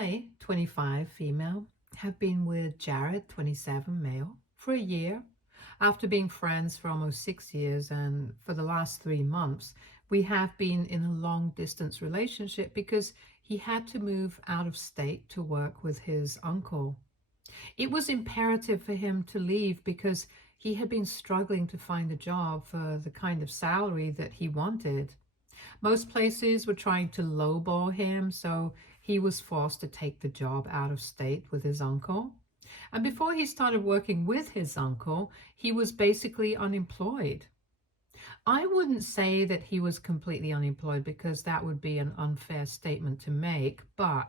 I, 25, female, have been with Jared, 27, male, for a year. After being friends for almost 6 years, and for the last 3 months, we have been in a long distance relationship because he had to move out of state to work with his uncle. It was imperative for him to leave because he had been struggling to find a job for the kind of salary that he wanted. Most places were trying to lowball him, so he was forced to take the job out of state with his uncle. And before he started working with his uncle, he was basically unemployed. I wouldn't say that he was completely unemployed because that would be an unfair statement to make, but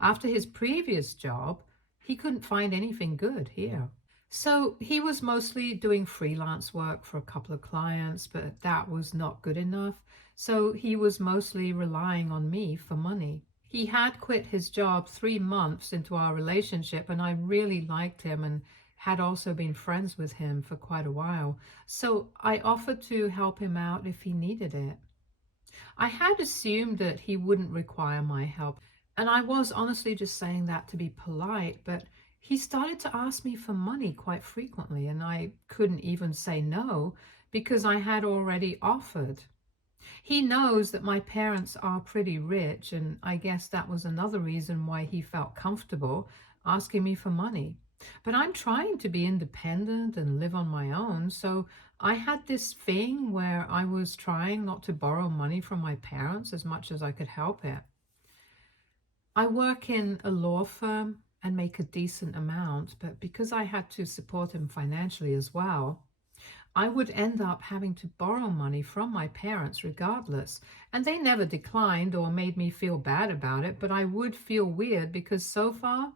after his previous job, he couldn't find anything good here. So he was mostly doing freelance work for a couple of clients, but that was not good enough. So he was mostly relying on me for money. He had quit his job 3 months into our relationship, and I really liked him and had also been friends with him for quite a while. So I offered to help him out if he needed it. I had assumed that he wouldn't require my help, and I was honestly just saying that to be polite, but he started to ask me for money quite frequently, and I couldn't even say no because I had already offered. He knows that my parents are pretty rich, and I guess that was another reason why he felt comfortable asking me for money. But I'm trying to be independent and live on my own, so I had this thing where I was trying not to borrow money from my parents as much as I could help it. I work in a law firm and make a decent amount, but because I had to support him financially as well, I would end up having to borrow money from my parents regardless. And they never declined or made me feel bad about it, but I would feel weird because so far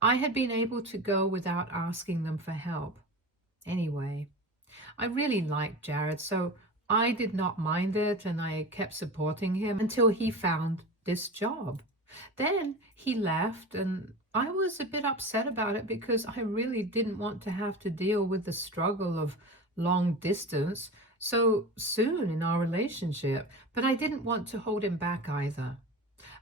I had been able to go without asking them for help. Anyway, I really liked Jared, so I did not mind it and I kept supporting him until he found this job. Then he left, and I was a bit upset about it because I really didn't want to have to deal with the struggle of long distance so soon in our relationship, but I didn't want to hold him back either.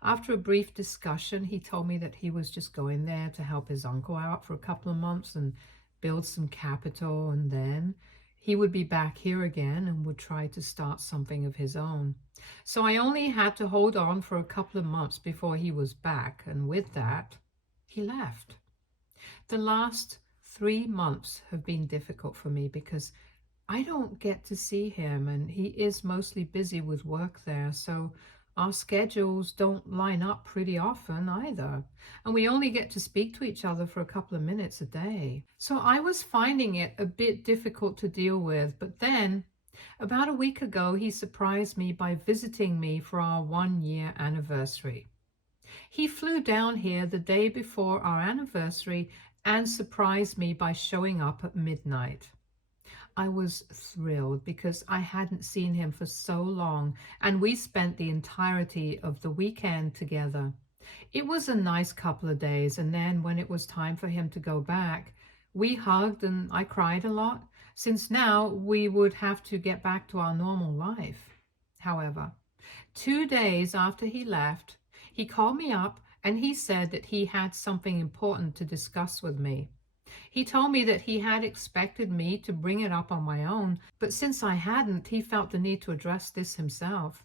After a brief discussion, he told me that he was just going there to help his uncle out for a couple of months and build some capital, and then he would be back here again and would try to start something of his own. So I only had to hold on for a couple of months before he was back, and with that, he left. The last 3 months have been difficult for me because I don't get to see him, and he is mostly busy with work there, so our schedules don't line up pretty often either, and we only get to speak to each other for a couple of minutes a day. So I was finding it a bit difficult to deal with, but then about a week ago, he surprised me by visiting me for our 1 year anniversary. He flew down here the day before our anniversary and surprised me by showing up at midnight. I was thrilled because I hadn't seen him for so long, and we spent the entirety of the weekend together. It was a nice couple of days, and then when it was time for him to go back, we hugged and I cried a lot, since now we would have to get back to our normal life. However, 2 days after he left, he called me up and he said that he had something important to discuss with me. He told me that he had expected me to bring it up on my own, but since I hadn't, he felt the need to address this himself.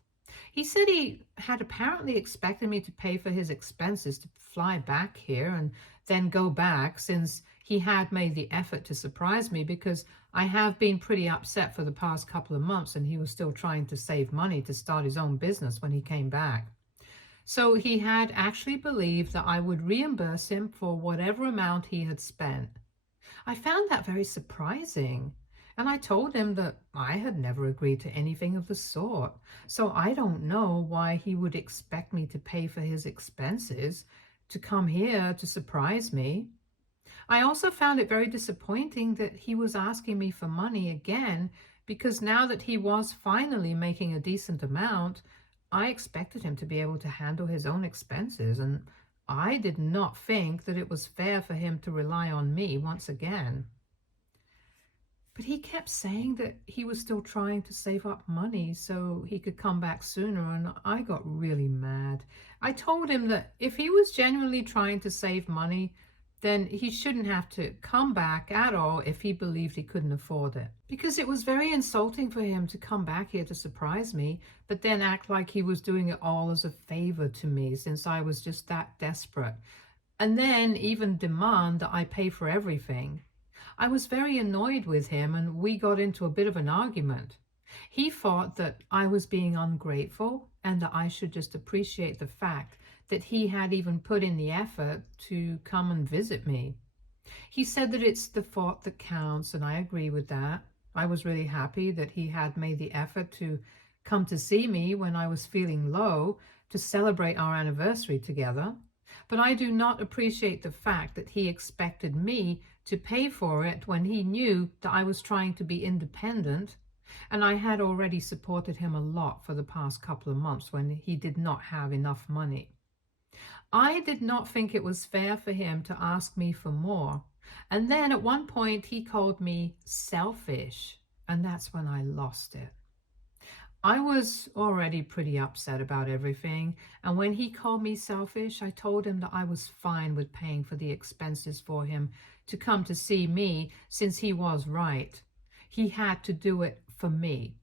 He said he had apparently expected me to pay for his expenses to fly back here and then go back, since he had made the effort to surprise me, because I have been pretty upset for the past couple of months and he was still trying to save money to start his own business when he came back. So he had actually believed that I would reimburse him for whatever amount he had spent. I found that very surprising, and I told him that I had never agreed to anything of the sort, so I don't know why he would expect me to pay for his expenses to come here to surprise me. I also found it very disappointing that he was asking me for money again, because now that he was finally making a decent amount, I expected him to be able to handle his own expenses, and I did not think that it was fair for him to rely on me once again. But he kept saying that he was still trying to save up money so he could come back sooner, and I got really mad. I told him that if he was genuinely trying to save money, then he shouldn't have to come back at all if he believed he couldn't afford it. Because it was very insulting for him to come back here to surprise me, but then act like he was doing it all as a favor to me since I was just that desperate. And then even demand that I pay for everything. I was very annoyed with him and we got into a bit of an argument. He thought that I was being ungrateful and that I should just appreciate the fact that he had even put in the effort to come and visit me. He said that it's the thought that counts, and I agree with that. I was really happy that he had made the effort to come to see me when I was feeling low to celebrate our anniversary together. But I do not appreciate the fact that he expected me to pay for it when he knew that I was trying to be independent, and I had already supported him a lot for the past couple of months when he did not have enough money. I did not think it was fair for him to ask me for more. And then at one point he called me selfish, and that's when I lost it. I was already pretty upset about everything, and when he called me selfish, I told him that I was fine with paying for the expenses for him to come to see me since he was right. He had to do it for me.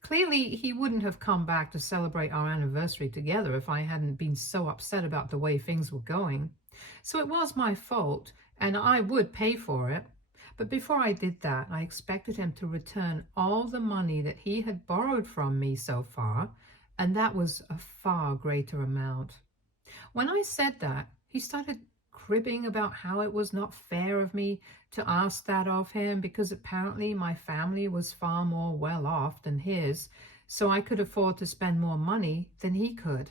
Clearly, he wouldn't have come back to celebrate our anniversary together if I hadn't been so upset about the way things were going. So it was my fault, and I would pay for it. But before I did that, I expected him to return all the money that he had borrowed from me so far, and that was a far greater amount. When I said that, he started cribbing about how it was not fair of me to ask that of him because apparently my family was far more well off than his, so I could afford to spend more money than he could.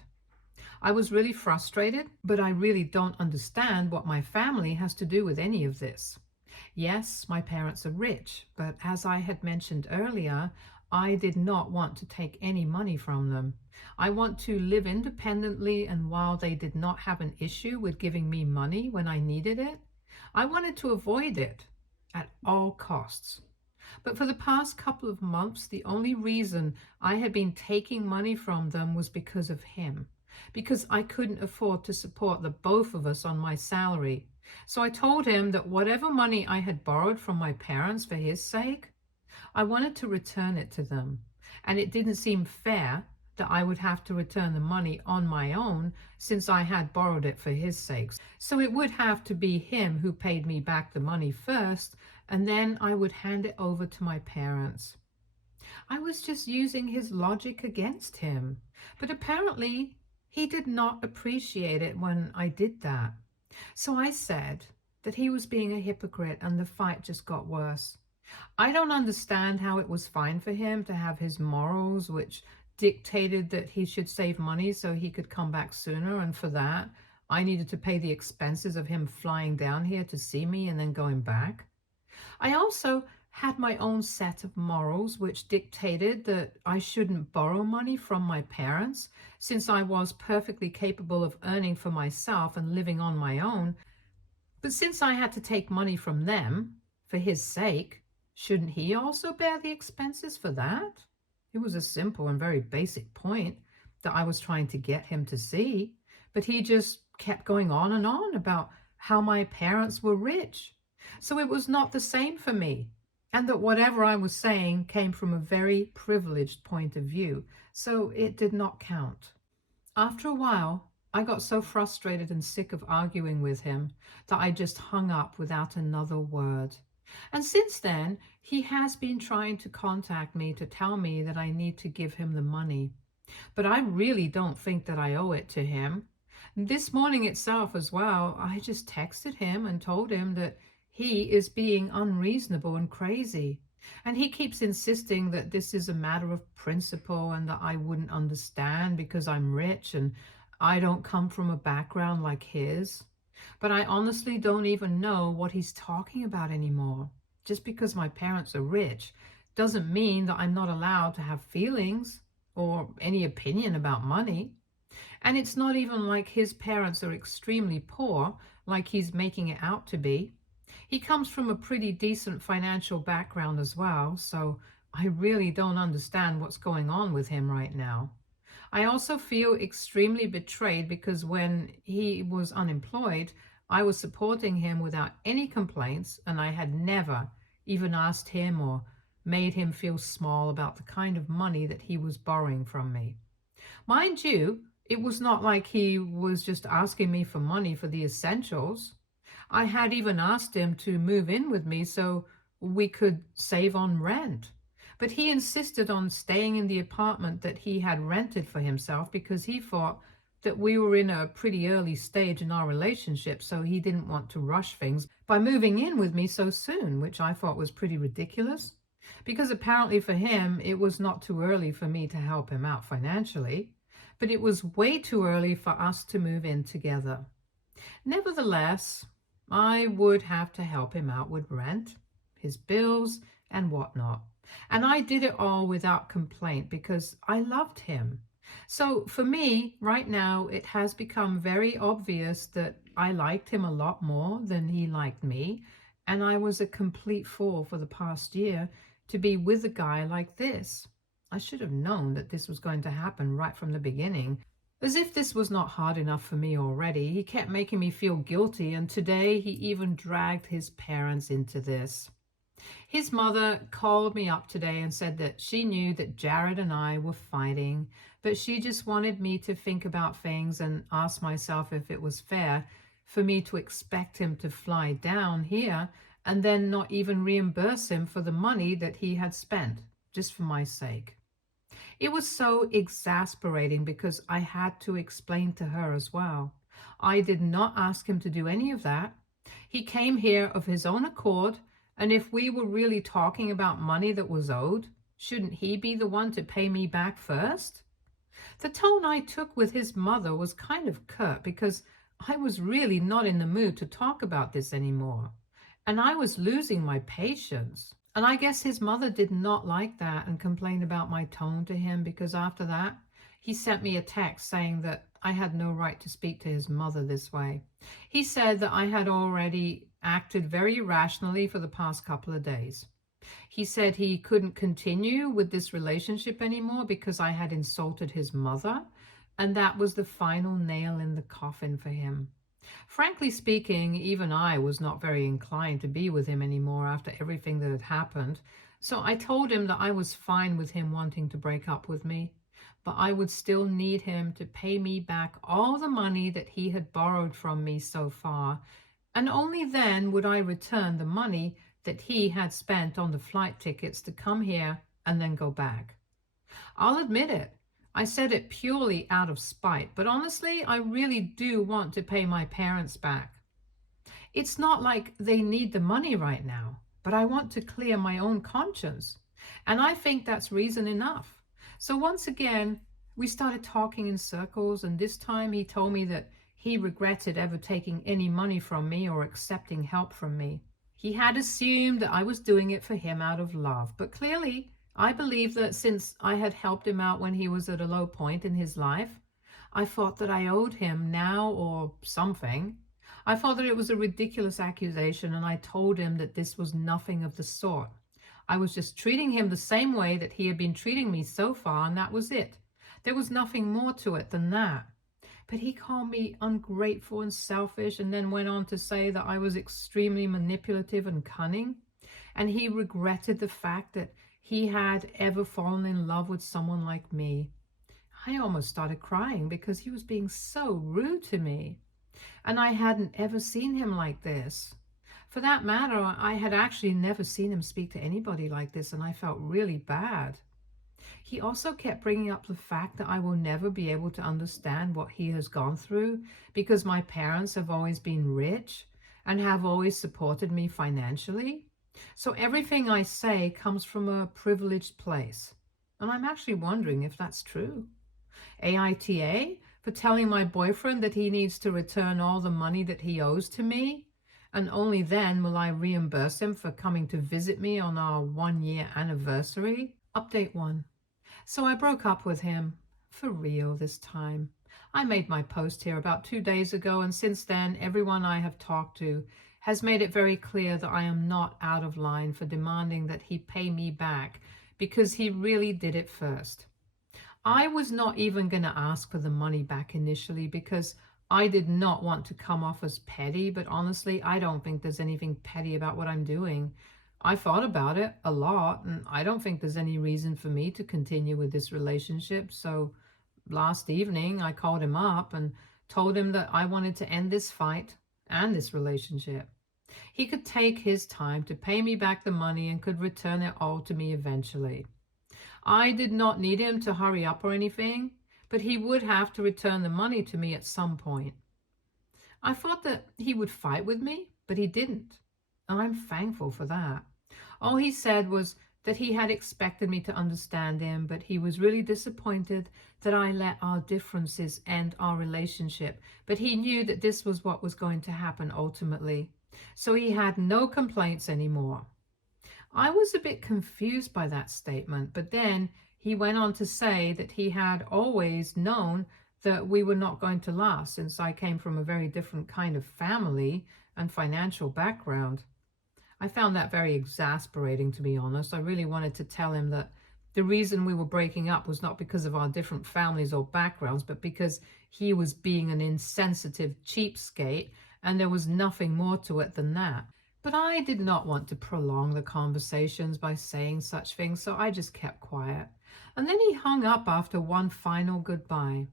I was really frustrated, but I really don't understand what my family has to do with any of this. Yes, my parents are rich, but as I had mentioned earlier, I did not want to take any money from them. I want to live independently, and while they did not have an issue with giving me money when I needed it, I wanted to avoid it at all costs. But for the past couple of months, the only reason I had been taking money from them was because of him, because I couldn't afford to support the both of us on my salary. So I told him that whatever money I had borrowed from my parents for his sake, I wanted to return it to them, and it didn't seem fair that I would have to return the money on my own since I had borrowed it for his sake. So it would have to be him who paid me back the money first, and then I would hand it over to my parents. I was just using his logic against him, but apparently he did not appreciate it when I did that. So I said that he was being a hypocrite and the fight just got worse. I don't understand how it was fine for him to have his morals, which dictated that he should save money so he could come back sooner, and for that, I needed to pay the expenses of him flying down here to see me and then going back. I also had my own set of morals, which dictated that I shouldn't borrow money from my parents, since I was perfectly capable of earning for myself and living on my own. But since I had to take money from them for his sake, shouldn't he also bear the expenses for that? It was a simple and very basic point that I was trying to get him to see, but he just kept going on and on about how my parents were rich. So it was not the same for me, and that whatever I was saying came from a very privileged point of view, so it did not count. After a while, I got so frustrated and sick of arguing with him that I just hung up without another word. And since then, he has been trying to contact me to tell me that I need to give him the money. But I really don't think that I owe it to him. This morning itself as well, I just texted him and told him that he is being unreasonable and crazy. And he keeps insisting that this is a matter of principle and that I wouldn't understand because I'm rich and I don't come from a background like his. But I honestly don't even know what he's talking about anymore. Just because my parents are rich doesn't mean that I'm not allowed to have feelings or any opinion about money. And it's not even like his parents are extremely poor, like he's making it out to be. He comes from a pretty decent financial background as well, so I really don't understand what's going on with him right now. I also feel extremely betrayed because when he was unemployed, I was supporting him without any complaints, and I had never even asked him or made him feel small about the kind of money that he was borrowing from me. Mind you, it was not like he was just asking me for money for the essentials. I had even asked him to move in with me so we could save on rent. But he insisted on staying in the apartment that he had rented for himself because he thought that we were in a pretty early stage in our relationship, so he didn't want to rush things by moving in with me so soon, which I thought was pretty ridiculous. Because apparently for him, it was not too early for me to help him out financially, but it was way too early for us to move in together. Nevertheless, I would have to help him out with rent, his bills, and whatnot. And I did it all without complaint because I loved him. So for me, right now, it has become very obvious that I liked him a lot more than he liked me. And I was a complete fool for the past year to be with a guy like this. I should have known that this was going to happen right from the beginning. As if this was not hard enough for me already, he kept making me feel guilty, and today he even dragged his parents into this. His mother called me up today and said that she knew that Jared and I were fighting, but she just wanted me to think about things and ask myself if it was fair for me to expect him to fly down here and then not even reimburse him for the money that he had spent, just for my sake. It was so exasperating because I had to explain to her as well. I did not ask him to do any of that. He came here of his own accord, and if we were really talking about money that was owed, shouldn't he be the one to pay me back first? The tone I took with his mother was kind of curt because I was really not in the mood to talk about this anymore, and I was losing my patience. And I guess his mother did not like that and complained about my tone to him because after that, he sent me a text saying that I had no right to speak to his mother this way. He said that I had already acted very irrationally for the past couple of days. He said he couldn't continue with this relationship anymore because I had insulted his mother, and that was the final nail in the coffin for him. Frankly speaking, even I was not very inclined to be with him anymore after everything that had happened, so I told him that I was fine with him wanting to break up with me, but I would still need him to pay me back all the money that he had borrowed from me so far, and only then would I return the money that he had spent on the flight tickets to come here and then go back. I'll admit it. I said it purely out of spite, but honestly, I really do want to pay my parents back. It's not like they need the money right now, but I want to clear my own conscience. And I think that's reason enough. So once again, we started talking in circles, and this time he told me that he regretted ever taking any money from me or accepting help from me. He had assumed that I was doing it for him out of love, but clearly I believe that since I had helped him out when he was at a low point in his life, I thought that I owed him now or something. I thought that it was a ridiculous accusation, and I told him that this was nothing of the sort. I was just treating him the same way that he had been treating me so far, and that was it. There was nothing more to it than that. But he called me ungrateful and selfish, and then went on to say that I was extremely manipulative and cunning. And he regretted the fact that he had ever fallen in love with someone like me. I almost started crying because he was being so rude to me. And I hadn't ever seen him like this. For that matter, I had actually never seen him speak to anybody like this, and I felt really bad. He also kept bringing up the fact that I will never be able to understand what he has gone through because my parents have always been rich and have always supported me financially. So everything I say comes from a privileged place. And I'm actually wondering if that's true. AITA for telling my boyfriend that he needs to return all the money that he owes to me, and only then will I reimburse him for coming to visit me on our 1-year anniversary. Update 1. So I broke up with him. For real this time. I made my post here about 2 days ago, and since then, everyone I have talked to has made it very clear that I am not out of line for demanding that he pay me back because he really did it first. I was not even going to ask for the money back initially because I did not want to come off as petty, but honestly, I don't think there's anything petty about what I'm doing. I thought about it a lot, and I don't think there's any reason for me to continue with this relationship. So last evening, I called him up and told him that I wanted to end this fight and this relationship. He could take his time to pay me back the money and could return it all to me eventually. I did not need him to hurry up or anything, but he would have to return the money to me at some point. I thought that he would fight with me, but he didn't. And I'm thankful for that. All he said was that he had expected me to understand him, but he was really disappointed that I let our differences end our relationship. But he knew that this was what was going to happen ultimately. So he had no complaints anymore. I was a bit confused by that statement, but then he went on to say that he had always known that we were not going to last since I came from a very different kind of family and financial background. I found that very exasperating, to be honest. I really wanted to tell him that the reason we were breaking up was not because of our different families or backgrounds, but because he was being an insensitive cheapskate, and there was nothing more to it than that. But I did not want to prolong the conversations by saying such things, so I just kept quiet. And then he hung up after one final goodbye.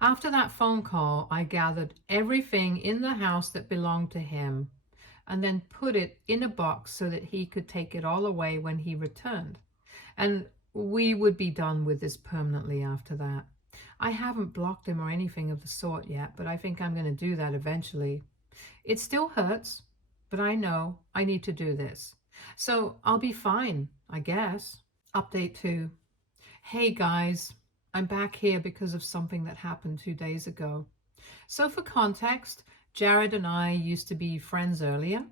After that phone call, I gathered everything in the house that belonged to him and then put it in a box so that he could take it all away when he returned. And we would be done with this permanently after that. I haven't blocked him or anything of the sort yet, but I think I'm going to do that eventually. It still hurts, but I know I need to do this. So I'll be fine, I guess. Update 2. Hey guys, I'm back here because of something that happened 2 days ago. So for context, Jared and I used to be friends earlier.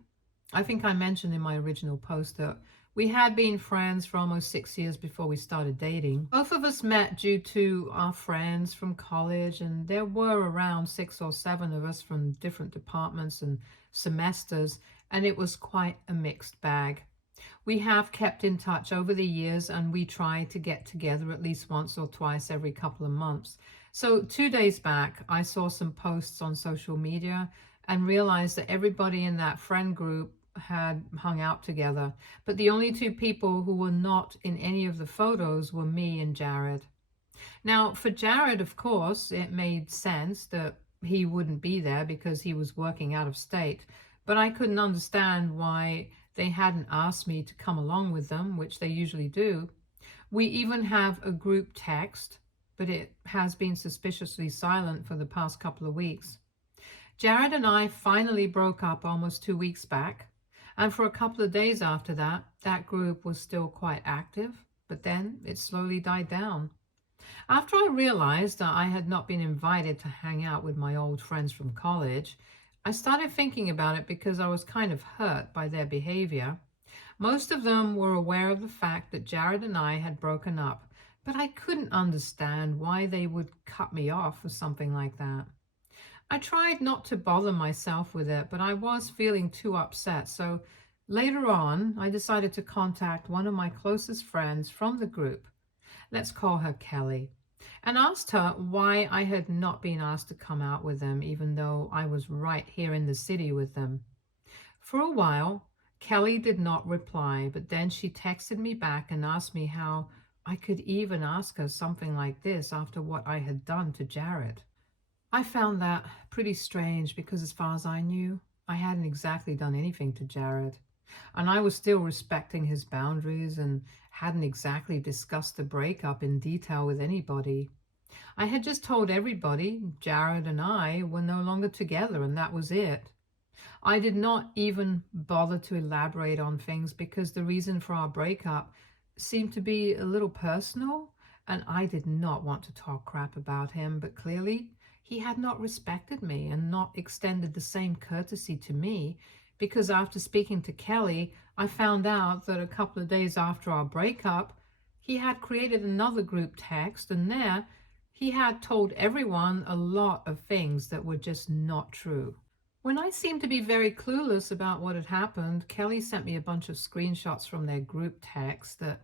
I think I mentioned in my original post that we had been friends for almost 6 years before we started dating. Both of us met due to our friends from college, and there were around 6 or 7 of us from different departments and semesters, and it was quite a mixed bag. We have kept in touch over the years, and we try to get together at least once or twice every couple of months. So 2 days back, I saw some posts on social media and realized that everybody in that friend group had hung out together. But the only 2 people who were not in any of the photos were me and Jared. Now, for Jared, of course, it made sense that he wouldn't be there because he was working out of state. But I couldn't understand why they hadn't asked me to come along with them, which they usually do. We even have a group text, but it has been suspiciously silent for the past couple of weeks. Jared and I finally broke up almost 2 weeks back, and for a couple of days after that, that group was still quite active, but then it slowly died down. After I realized that I had not been invited to hang out with my old friends from college, I started thinking about it because I was kind of hurt by their behavior. Most of them were aware of the fact that Jared and I had broken up, but I couldn't understand why they would cut me off for something like that. I tried not to bother myself with it, but I was feeling too upset, so later on I decided to contact one of my closest friends from the group, let's call her Kelly, and asked her why I had not been asked to come out with them even though I was right here in the city with them. For a while, Kelly did not reply, but then she texted me back and asked me how I could even ask her something like this after what I had done to Jared. I found that pretty strange because as far as I knew, I hadn't exactly done anything to Jared. And I was still respecting his boundaries and hadn't exactly discussed the breakup in detail with anybody. I had just told everybody Jared and I were no longer together, and that was it. I did not even bother to elaborate on things because the reason for our breakup seemed to be a little personal, and I did not want to talk crap about him, but clearly he had not respected me and not extended the same courtesy to me, because after speaking to Kelly, I found out that a couple of days after our breakup, he had created another group text, and there he had told everyone a lot of things that were just not true. When I seemed to be very clueless about what had happened, Kelly sent me a bunch of screenshots from their group text that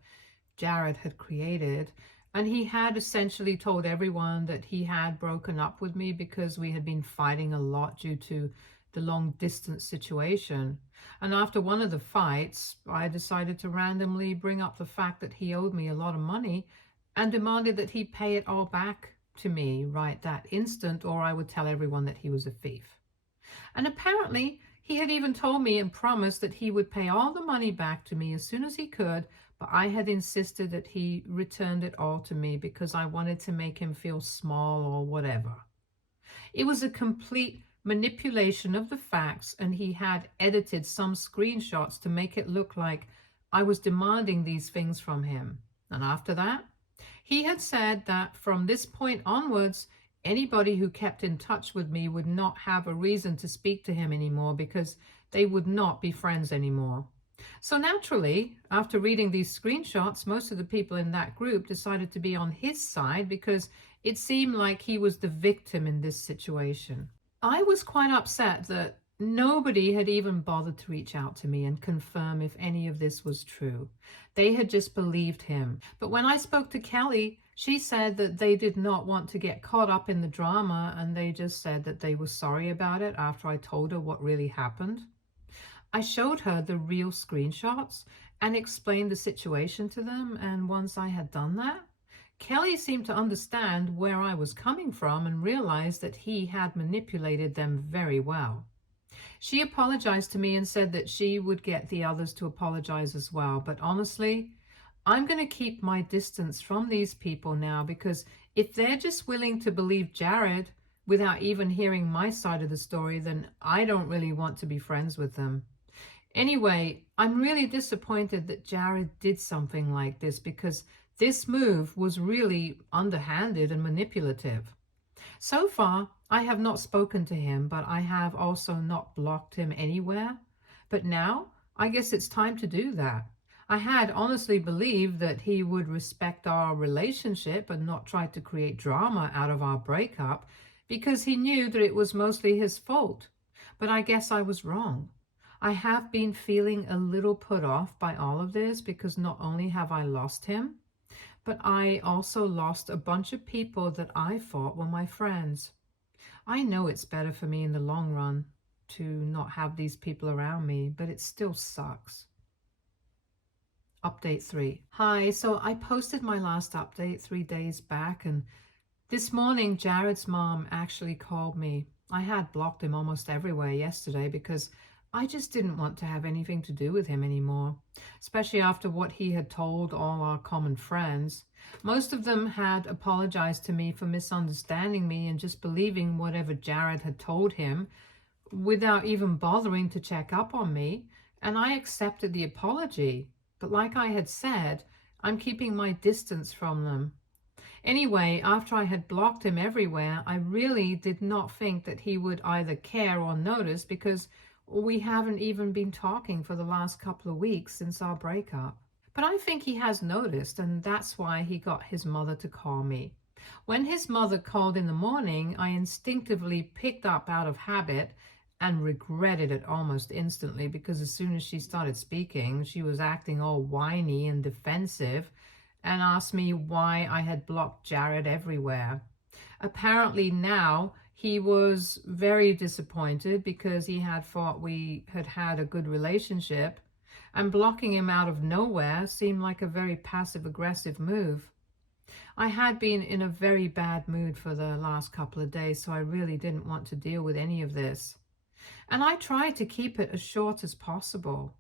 Jared had created. And he had essentially told everyone that he had broken up with me because we had been fighting a lot due to the long distance situation. And after one of the fights, I decided to randomly bring up the fact that he owed me a lot of money and demanded that he pay it all back to me right that instant, or I would tell everyone that he was a thief. And apparently, he had even told me and promised that he would pay all the money back to me as soon as he could, but I had insisted that he returned it all to me because I wanted to make him feel small or whatever. It was a complete manipulation of the facts, and he had edited some screenshots to make it look like I was demanding these things from him. And after that, he had said that from this point onwards, anybody who kept in touch with me would not have a reason to speak to him anymore because they would not be friends anymore. So naturally, after reading these screenshots, most of the people in that group decided to be on his side because it seemed like he was the victim in this situation. I was quite upset that nobody had even bothered to reach out to me and confirm if any of this was true. They had just believed him. But when I spoke to Kelly, she said that they did not want to get caught up in the drama, and they just said that they were sorry about it after I told her what really happened. I showed her the real screenshots and explained the situation to them, and once I had done that, Kelly seemed to understand where I was coming from and realized that he had manipulated them very well. She apologized to me and said that she would get the others to apologize as well. But honestly, I'm going to keep my distance from these people now because if they're just willing to believe Jared without even hearing my side of the story, then I don't really want to be friends with them. Anyway, I'm really disappointed that Jared did something like this because this move was really underhanded and manipulative. So far, I have not spoken to him, but I have also not blocked him anywhere. But now, I guess it's time to do that. I had honestly believed that he would respect our relationship and not try to create drama out of our breakup because he knew that it was mostly his fault. But I guess I was wrong. I have been feeling a little put off by all of this because not only have I lost him, but I also lost a bunch of people that I thought were my friends. I know it's better for me in the long run to not have these people around me, but it still sucks. Update 3. Hi, so I posted my last update 3 days back, and this morning Jared's mom actually called me. I had blocked him almost everywhere yesterday because I just didn't want to have anything to do with him anymore, especially after what he had told all our common friends. Most of them had apologized to me for misunderstanding me and just believing whatever Jared had told him without even bothering to check up on me, and I accepted the apology. But like I had said, I'm keeping my distance from them. Anyway, after I had blocked him everywhere, I really did not think that he would either care or notice because we haven't even been talking for the last couple of weeks since our breakup. But I think he has noticed, and that's why he got his mother to call me. When his mother called in the morning, I instinctively picked up out of habit and regretted it almost instantly because as soon as she started speaking, she was acting all whiny and defensive and asked me why I had blocked Jared everywhere. Apparently now he was very disappointed because he had thought we had had a good relationship, and blocking him out of nowhere seemed like a very passive-aggressive move. I had been in a very bad mood for the last couple of days, so I really didn't want to deal with any of this. And I tried to keep it as short as possible.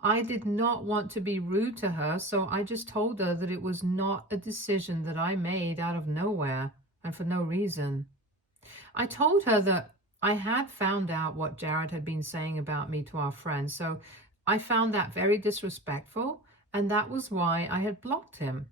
I did not want to be rude to her, so I just told her that it was not a decision that I made out of nowhere and for no reason. I told her that I had found out what Jared had been saying about me to our friends, so I found that very disrespectful, and that was why I had blocked him.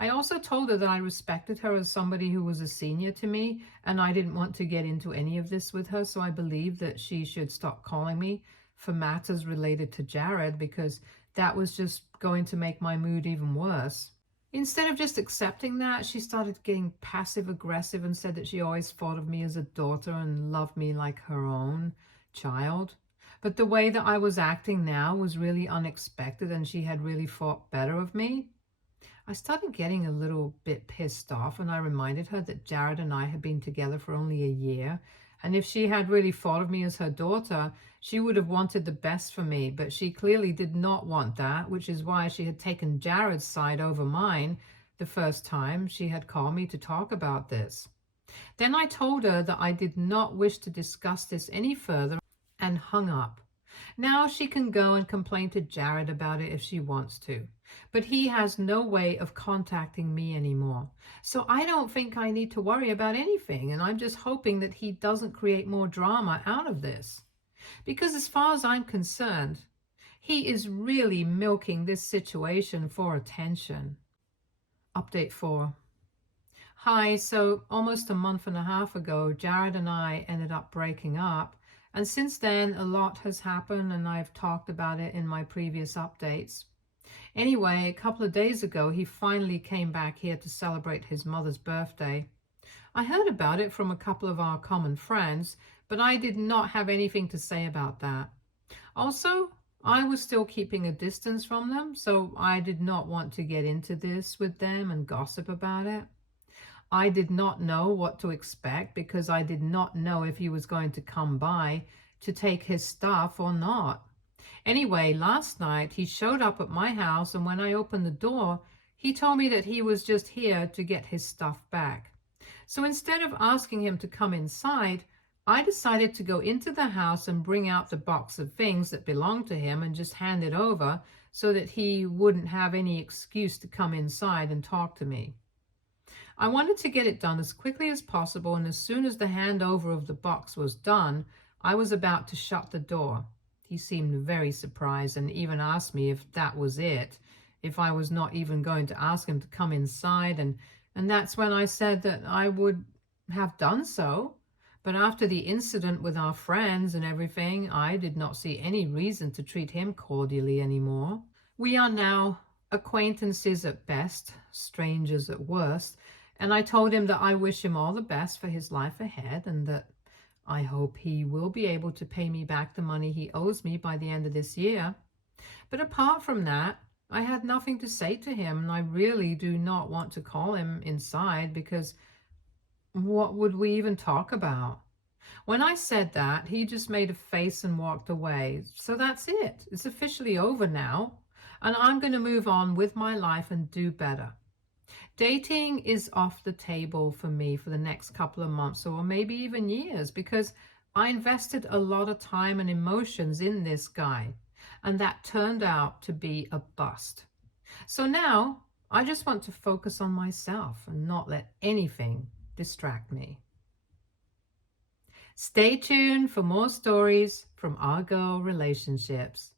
I also told her that I respected her as somebody who was a senior to me, and I didn't want to get into any of this with her, so I believed that she should stop calling me for matters related to Jared because that was just going to make my mood even worse. Instead of just accepting that, she started getting passive aggressive and said that she always thought of me as a daughter and loved me like her own. child. But the way that I was acting now was really unexpected, and she had really thought better of me. I started getting a little bit pissed off, and I reminded her that Jared and I had been together for only a year. And if she had really thought of me as her daughter, she would have wanted the best for me. But she clearly did not want that, which is why she had taken Jared's side over mine the first time she had called me to talk about this. Then I told her that I did not wish to discuss this any further and hung up. Now she can go and complain to Jared about it if she wants to, but he has no way of contacting me anymore. So I don't think I need to worry about anything, and I'm just hoping that he doesn't create more drama out of this. Because as far as I'm concerned, he is really milking this situation for attention. Update 4. Hi, so almost a month and a half ago, Jared and I ended up breaking up. And since then, a lot has happened, and I've talked about it in my previous updates. Anyway, a couple of days ago, he finally came back here to celebrate his mother's birthday. I heard about it from a couple of our common friends, but I did not have anything to say about that. Also, I was still keeping a distance from them, so I did not want to get into this with them and gossip about it. I did not know what to expect because I did not know if he was going to come by to take his stuff or not. Anyway, last night he showed up at my house, and when I opened the door, he told me that he was just here to get his stuff back. So instead of asking him to come inside, I decided to go into the house and bring out the box of things that belonged to him and just hand it over so that he wouldn't have any excuse to come inside and talk to me. I wanted to get it done as quickly as possible, and as soon as the handover of the box was done, I was about to shut the door. He seemed very surprised and even asked me if that was it, if I was not even going to ask him to come inside, and that's when I said that I would have done so. But after the incident with our friends and everything, I did not see any reason to treat him cordially anymore. We are now acquaintances at best, strangers at worst, and I told him that I wish him all the best for his life ahead, and that I hope he will be able to pay me back the money he owes me by the end of this year. But apart from that, I had nothing to say to him, and I really do not want to call him inside because what would we even talk about? When I said that, he just made a face and walked away. So that's it. It's officially over now, and I'm going to move on with my life and do better. Dating is off the table for me for the next couple of months or maybe even years because I invested a lot of time and emotions in this guy, and that turned out to be a bust. So now I just want to focus on myself and not let anything distract me. Stay tuned for more stories from our girl relationships.